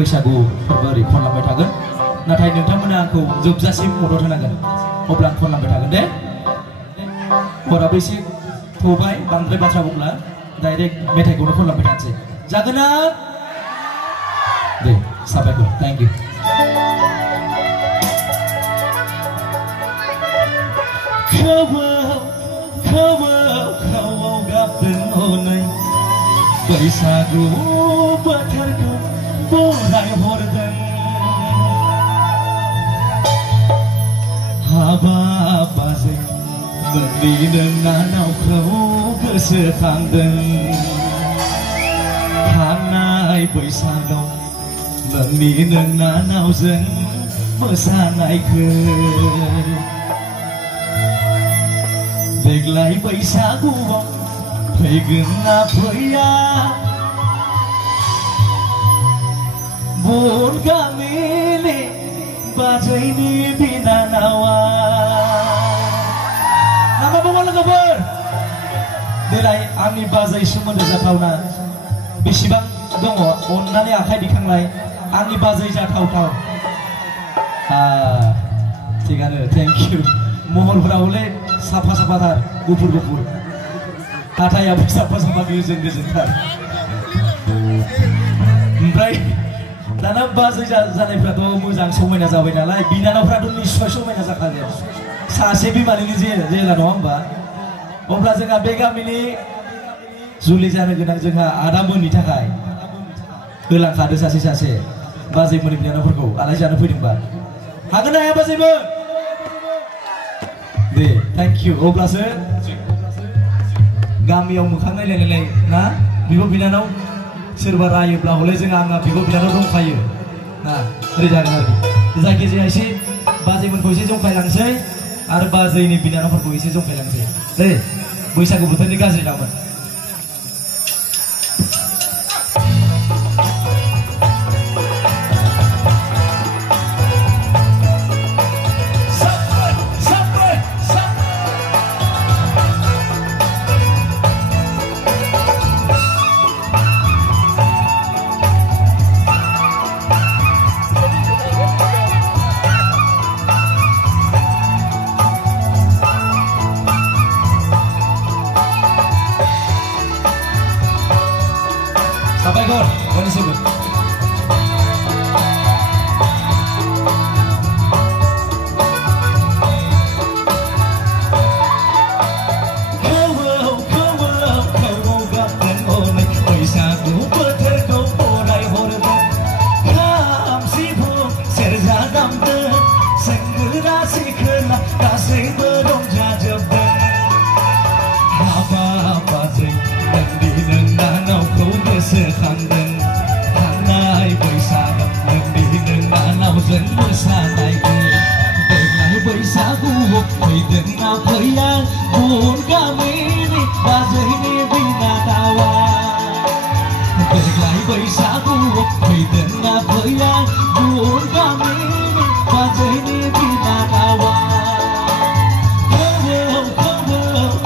बैसागु फोरबो ओरै खनलांबाय थागोन नाथाय नोंथांमोना आंखौ जोबजासिम मदद होनांगोन अब्ला आं खनलांबाय थागोन दे हराबो एसे थौबाय बांद्राय बाथ्रा बुंला डाइरेक्ट मेथाइखौनो खनलांबाय थानोसै जागोन ना दे साबायखर थैंक यू खावाव गाबदों हनै बैसागु बोथोरखौ बराय हरदों हाबाजों मोननि नोंनानावखौ गोसोखांदों थांनाय बैसागाव नोंनि नोंनानावजों मोसानायखौ देग्लाय बैसागुआव फैगोन ना फैया बन गामिनि बाजैनि बिनानावा नामा बुङो लोगोफोर देलाय आंनि बाजै सोमोन्दो जाथावना बेसेबां दङ अननानै आखाइ दिखांलाय आंनि बाजै जाथावथाव थिगानो थेंक इउ महरफोरावले साफा साफाथार गुफुर गुफुर हाथायाबो साफा साफा गोजोंथार ओमफ्राय दाना बाजै जानायफ्राथ' मोजां समायना जाबाय नालाय बिनानावफ्राथ' निस्सय समायना जाखागोन सासे बिमानिनि जेला नङा होमबा अब्ला जोंहा बे गामिनि जुलि जानो गोनां जोंहा आदामोननि थाखाय होलांखादो सासे बाजैमोननि बिनानावफोरखौ आलासि जानो फैदोंबा हागोन ना हाया बाजैमोन दे थैंक यू अब्लासो गामियाव मोखां नायलाय ना बिब' बिनानाव सोरबा रायोब्ला हले जोंहा आंहा बिब' बिनानाव दंखायो ना ओरै जागोन आरोखि जायखिजाया एसे बाजैमोनखौ एसे जंखायलांसै आरो बाजैनि बिनानावफोरखौ एसे जंखायलांसै दे बैसागु बोथोरनि गाज्रि दामोन Sabaikor, boleh sebut. Sekangen hanai बैसागु नोंनि नोंनानावजों मोसानायखौ देग्लाय बैसागुआव फैदों ना फैया बन गामिनि बाजैनि बिनानावा देग्लाय बैसागुआव फैदों ना फैया बन गामिनि बाजैनि बिनानावा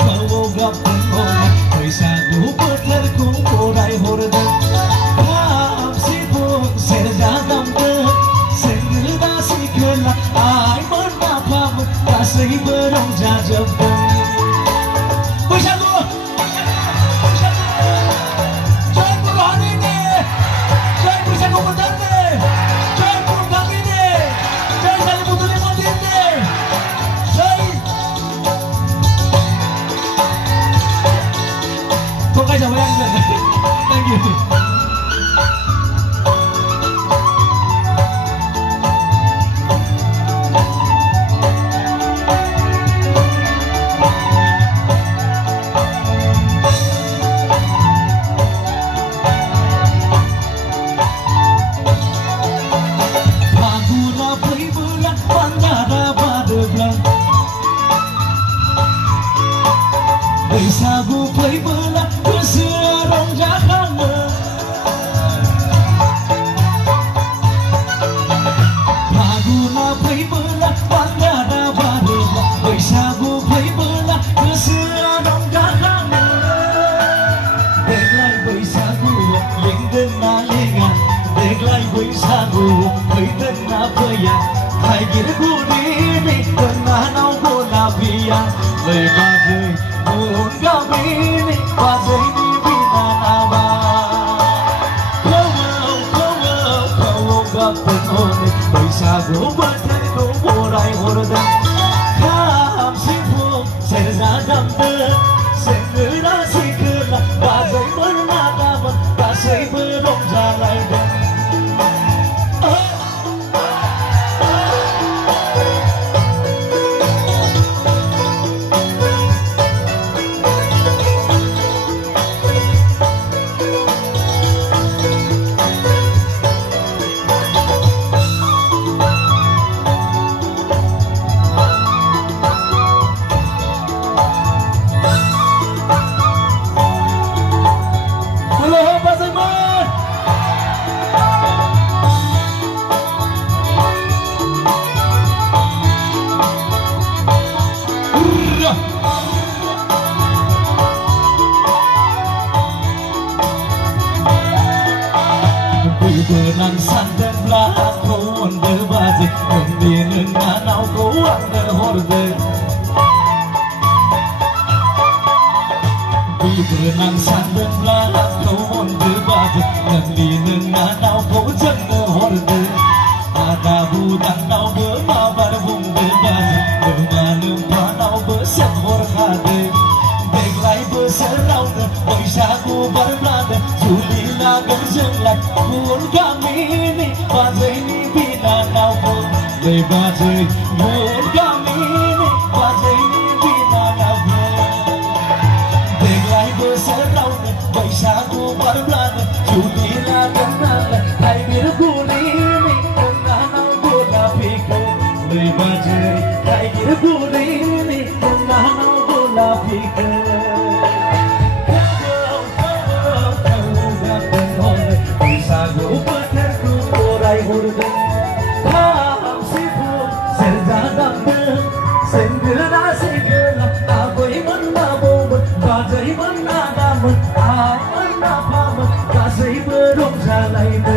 खावाव गाबदों हनै बैसागु बोथोरखौ बराय हरदों खाम सिफुं सेरजा दामदों सेंग्रा सिख्ला आइमोन आफामोन गासैबो रंजाजोबदों बैसागु जय बर' हारिनि जय बैसागु बोथोरनि जय बर' गामिनि बैसागु फैदोंना फैया थाइगिरगुरिनि गोनानाव गलापिया लै बाजै गुबुन गामिनि बाजैनि बिनानावा खौवौ गाबदों हनै बैसागु बोथोरखौ बरायहरदों खाम सिफुं सेरजा दामदों सेंग्रा सिख्ला बाजैमोन नागामोन गासैबो रंजालायदों Benang sandenglah aku onder bazi Ngendinin anakku under horde Benang sandenglah aku onder bazi Ngendinin anakku under horde Ada budak nau bermabar bungde bazi Bermanum panau bersehor kade Deglai berseraunya बैसागु berblada Julina gerjenglat Buon kami ini Bajaiनि binanawku लै bajai Buon kami ini Bajaiनि binanawku Deglai berseraunya बैसागु berblada Julina gerjenglat थाइगिरगुरिनि गोनानाव गलापिखौ लै bajai थाइगिरगुरिनि गोनानाव गलापिखौ बैसागु बोथोरखौ बरायहरदों खाम सिफुं सेरजा दामदों सेंग्रा सिख्ला आबैमोन आबौमोन बाजैमोन आदामोन आइमोन आफामोन गासैबो रंजालायदों